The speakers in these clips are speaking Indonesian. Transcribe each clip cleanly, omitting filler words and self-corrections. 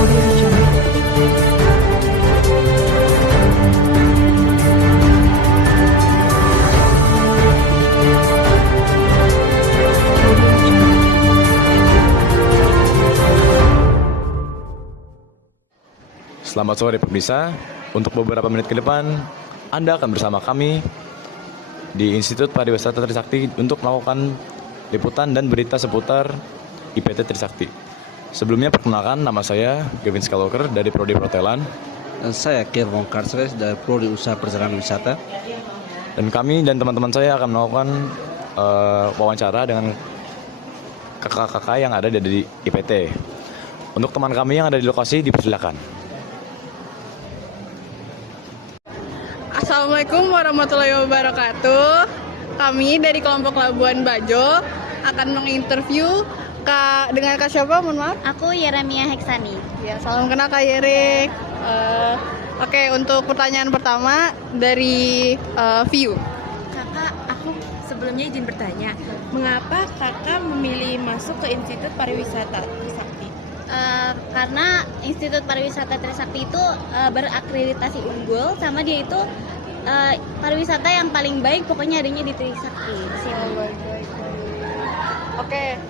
Selamat sore pemirsa, untuk beberapa menit ke depan Anda akan bersama kami di Institut Pariwisata Trisakti untuk melakukan liputan dan berita seputar IPT Trisakti. Sebelumnya perkenalkan, nama saya Gavin Skywalker dari Prodi Perhotelan. Dan saya Kirwan Karsres dari Prodi Usaha Perjalanan Wisata. Dan kami dan teman-teman saya akan melakukan wawancara dengan kakak-kakak yang ada di IPT. Untuk teman kami yang ada di lokasi, dipersilakan. Assalamualaikum warahmatullahi wabarakatuh. Kami dari kelompok Labuan Bajo akan menginterview dengan Kak siapa? Mohon maaf. Aku Yeremia Heksani. Ya, salam kenal Kak Yerik. Oke, untuk pertanyaan pertama dari View. Kakak, aku sebelumnya izin bertanya, mengapa kakak memilih masuk ke Institut Pariwisata Trisakti? Karena Institut Pariwisata Trisakti itu berakreditasi unggul, sama dia itu pariwisata yang paling baik, pokoknya adanya di Trisakti. Oke,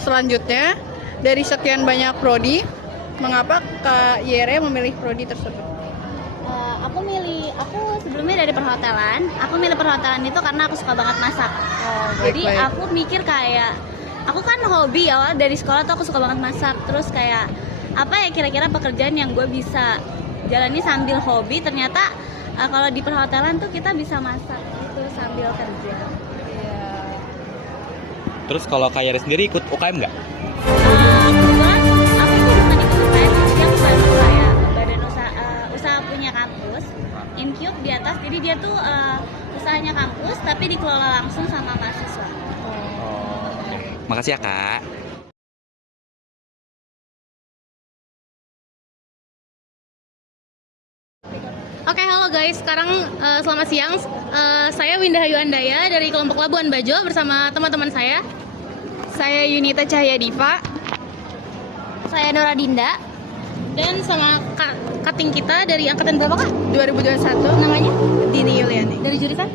selanjutnya dari sekian banyak prodi, mengapa Kak Yere memilih prodi tersebut? Aku sebelumnya dari perhotelan. Aku milih perhotelan itu karena aku suka banget masak. Jadi aku mikir kayak, aku kan hobi awal dari sekolah tuh aku suka banget masak. Terus kayak apa ya kira-kira pekerjaan yang gue bisa jalani sambil hobi. Ternyata kalau di perhotelan tuh kita bisa masak gitu sambil kerja. Terus kalau Kak Yere sendiri ikut UKM nggak? Kebetulan aku tuh bukan ikut UKM, jadi aku bantu kayak badan usaha punya kampus, Incube di atas. Jadi dia tuh usahanya kampus tapi dikelola langsung sama mahasiswa. Makasih ya Kak. Oke, halo guys. Sekarang selamat siang. Saya Winda Hayu Andaya dari kelompok Labuan Bajo bersama teman-teman saya. Saya Yunita Cahaya Diva. Saya Nora Dinda. Dan sama cutting kita dari angkatan berapa kak? 2021. Namanya? Dini Yuliani. Dari jurusan?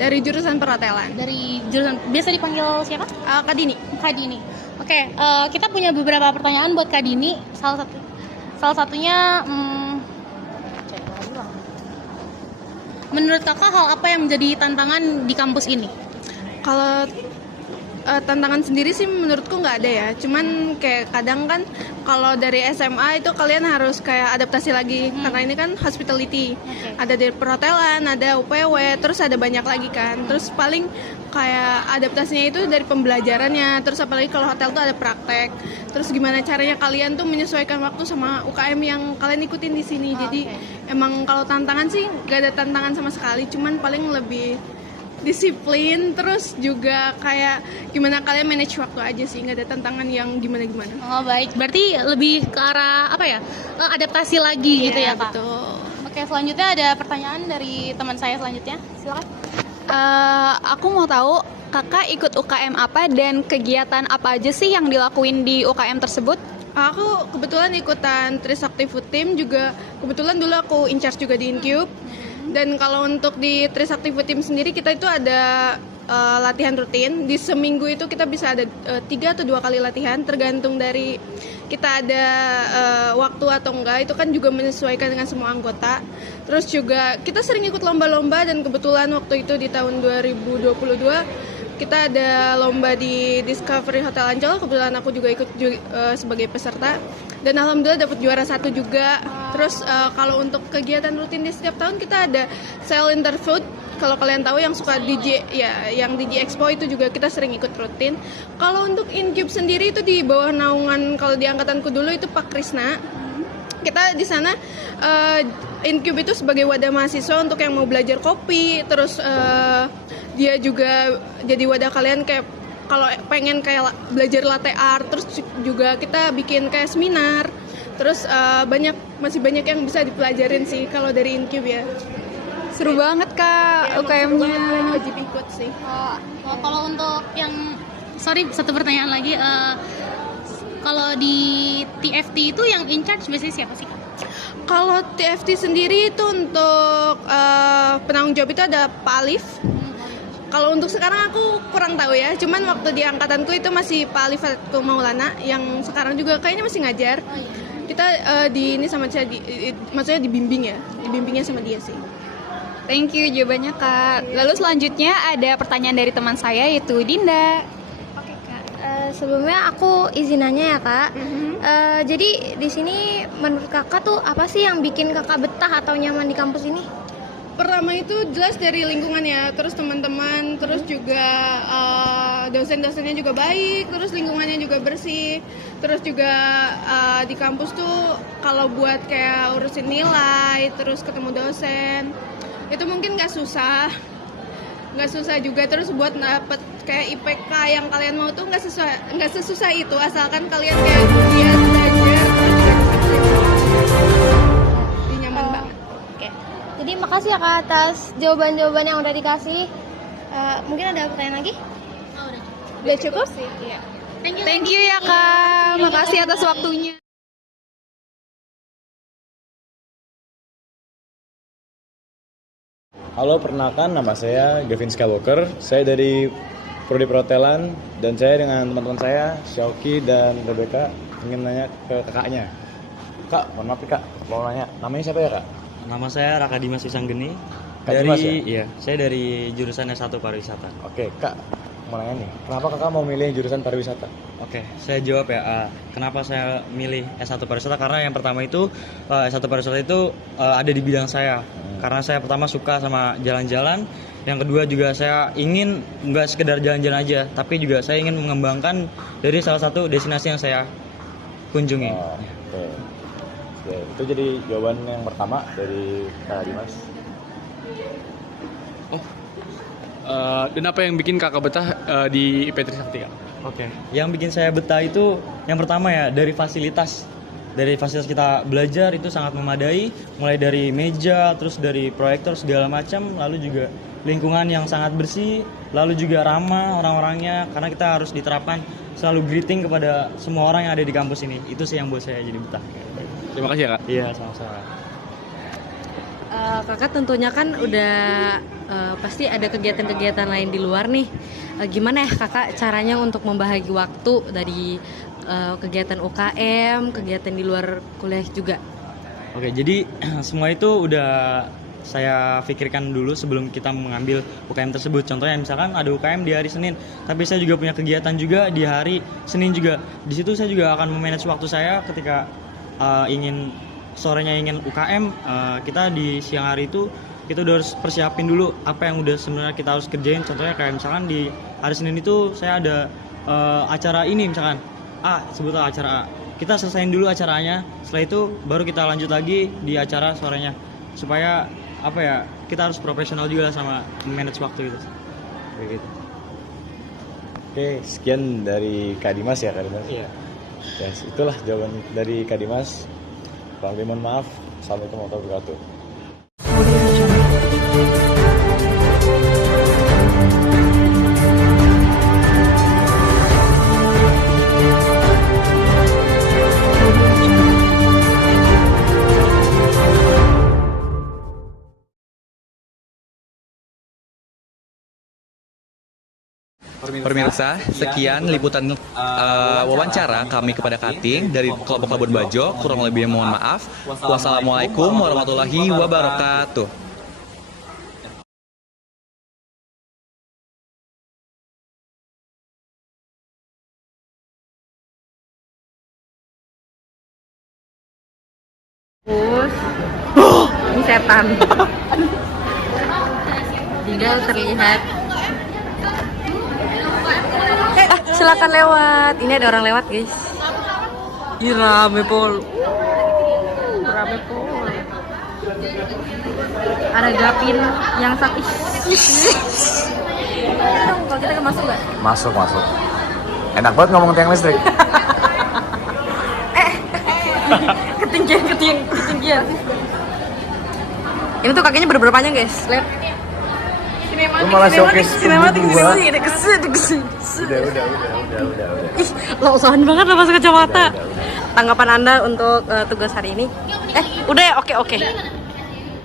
Dari jurusan perhotelan. Dari jurusan biasa dipanggil siapa? Kak Dini. Kak Dini. Oke, kita punya beberapa pertanyaan buat Kak Dini. Salah satunya, menurut kakak hal apa yang menjadi tantangan di kampus ini? Kalau tantangan sendiri sih menurutku nggak ada ya. Cuman kayak kadang kan kalau dari SMA itu kalian harus kayak adaptasi lagi. Karena ini kan hospitality. Ada dari perhotelan, ada UPW, terus ada banyak lagi kan. Terus paling kayak adaptasinya itu dari pembelajarannya. Terus apalagi kalau hotel tuh ada praktek. Terus gimana caranya kalian tuh menyesuaikan waktu sama UKM yang kalian ikutin di sini. Jadi emang kalau tantangan sih nggak ada tantangan sama sekali. Cuman paling lebih disiplin, terus juga kayak gimana kalian manage waktu aja sih, nggak ada tantangan yang gimana-gimana. Oh baik, berarti lebih ke arah apa ya, adaptasi lagi gitu ya Kak? Betul. Oke, selanjutnya ada pertanyaan dari teman saya selanjutnya, silakan. Aku mau tahu kakak ikut UKM apa dan kegiatan apa aja sih yang dilakuin di UKM tersebut? Aku kebetulan ikutan Trisakti Food Team juga, kebetulan dulu aku in charge juga di Incube. Dan kalau untuk di Trisakti Food Team sendiri kita itu ada latihan rutin. Di seminggu itu kita bisa ada 3 atau 2 kali latihan, tergantung dari kita ada waktu atau enggak. Itu kan juga menyesuaikan dengan semua anggota. Terus juga kita sering ikut lomba-lomba, dan kebetulan waktu itu di tahun 2022 kita ada lomba di Discovery Hotel Ancol. Kebetulan aku juga ikut sebagai peserta, dan alhamdulillah dapat juara 1 juga. Terus kalau untuk kegiatan rutin di setiap tahun kita ada Sale Interfood. Kalau kalian tahu yang suka DJ ya, yang DJ Expo itu juga kita sering ikut rutin. Kalau untuk Incube sendiri itu di bawah naungan, kalau di angkatanku dulu itu Pak Krisna. Kita di sana Incube itu sebagai wadah mahasiswa untuk yang mau belajar kopi. Terus dia juga jadi wadah kalian kayak kalau pengen kayak belajar latte art. Terus juga kita bikin kayak seminar. Terus masih banyak yang bisa dipelajarin sih kalau dari Incube ya. Seru banget kak UKM-nya. Kalian wajib ikut sih. Kalau untuk yang, sorry, satu pertanyaan lagi. Kalau di TFT itu yang in charge biasanya siapa sih? Kalau TFT sendiri itu untuk penanggung jawab itu ada Pak Alif. Kalau untuk sekarang aku kurang tahu ya, cuman waktu di angkatanku itu masih Pak Alif Maulana yang sekarang juga kayaknya masih ngajar. Kita di ini sama saya maksudnya dibimbing ya, dibimbingnya sama dia sih. Thank you jawabannya Kak. Lalu selanjutnya ada pertanyaan dari teman saya yaitu Dinda. Oke Kak, sebelumnya aku izin nanya ya Kak. Jadi di sini menurut Kakak tuh apa sih yang bikin Kakak betah atau nyaman di kampus ini? Pertama itu jelas dari lingkungannya, terus teman-teman, terus juga dosen-dosennya juga baik, terus lingkungannya juga bersih, terus juga di kampus tuh kalau buat kayak urusin nilai, terus ketemu dosen, itu mungkin nggak susah juga, terus buat dapet kayak IPK yang kalian mau tuh nggak sesusah itu, asalkan kalian kayak giat belajar, jadi nyaman banget. Jadi makasih ya Kak atas jawaban-jawaban yang udah dikasih. Mungkin ada pertanyaan lagi? Udah cukup? Thank you ya Kak. Makasih atas waktunya. Halo, perkenalkan nama saya Gavin Skywalker. Saya dari Prodi Perhotelan dan saya dengan teman-teman saya, Syauki dan Rebecca ingin nanya ke kakaknya. Kak, mohon maaf Kak, mau nanya, namanya siapa ya Kak? Nama saya Raka Dimas Wisanggeni. Kak Dimas ya? Iya, saya dari jurusan S1 Pariwisata. Oke Kak, mau nanya nih, kenapa kakak mau milih jurusan pariwisata? Oke, saya jawab ya. Kenapa saya milih S1 Pariwisata? Karena yang pertama itu S1 Pariwisata itu ada di bidang saya. Karena saya pertama suka sama jalan-jalan. Yang kedua juga saya ingin nggak sekedar jalan-jalan aja, tapi juga saya ingin mengembangkan dari salah satu destinasi yang saya kunjungi. Oh, oke. Oke, itu jadi jawaban yang pertama dari Kak Dimas. Dan apa yang bikin kakak betah di IP Trisakti Kak? Oke, yang bikin saya betah itu yang pertama ya dari fasilitas. Dari fasilitas kita belajar itu sangat memadai, mulai dari meja, terus dari proyektor segala macam, lalu juga lingkungan yang sangat bersih, lalu juga ramah orang-orangnya, karena kita harus diterapkan selalu greeting kepada semua orang yang ada di kampus ini. Itu sih yang buat saya jadi betah. Terima kasih ya Kak. Iya, sama-sama. Kakak tentunya kan udah pasti ada kegiatan-kegiatan lain di luar nih. Gimana ya kakak caranya untuk membahagi waktu dari kegiatan UKM, kegiatan di luar kuliah juga? Oke, jadi semua itu udah saya pikirkan dulu sebelum kita mengambil UKM tersebut. Contohnya misalkan ada UKM di hari Senin, tapi saya juga punya kegiatan juga di hari Senin juga. Di situ saya juga akan memanage waktu saya ketika sorenya ingin UKM, kita di siang hari itu kita udah harus persiapin dulu apa yang udah sebenarnya kita harus kerjain. Contohnya kayak misalkan di hari Senin itu saya ada acara ini misalkan sebutlah acara A. Kita selesaiin dulu acaranya, setelah itu baru kita lanjut lagi di acara sorenya, supaya kita harus profesional juga sama manage waktu gitu. Kayak gitu. Oke, sekian dari Kak Dimas ya Kak Dimas. Iya. Yes, itulah jawaban dari Kak Dimas. Bang, mohon maaf. Assalamualaikum warahmatullahi wabarakatuh. Pemirsa, sekian liputan wawancara kami kepada Kating dari kelompok Labuan Bajo. Kurang lebihnya mohon maaf. Wassalamualaikum warahmatullahi wabarakatuh. Ini setan. Tinggal terlihat. Silakan lewat. Ini ada orang lewat, guys. Ih, rame pol. Rame pol. Ada Gavin yang sakit. Kalau kita masuk nggak? Masuk. Enak banget ngomong tiang listrik. Ketinggian. Ini tuh kakinya bener-bener panjang, guys. Lihat. Sini. Lu malah showcase sinematik, gua. udah. Udah. Ih, lo-soan banget lo masuk kacamata. Tanggapan Anda untuk tugas hari ini? Udah ya, oke.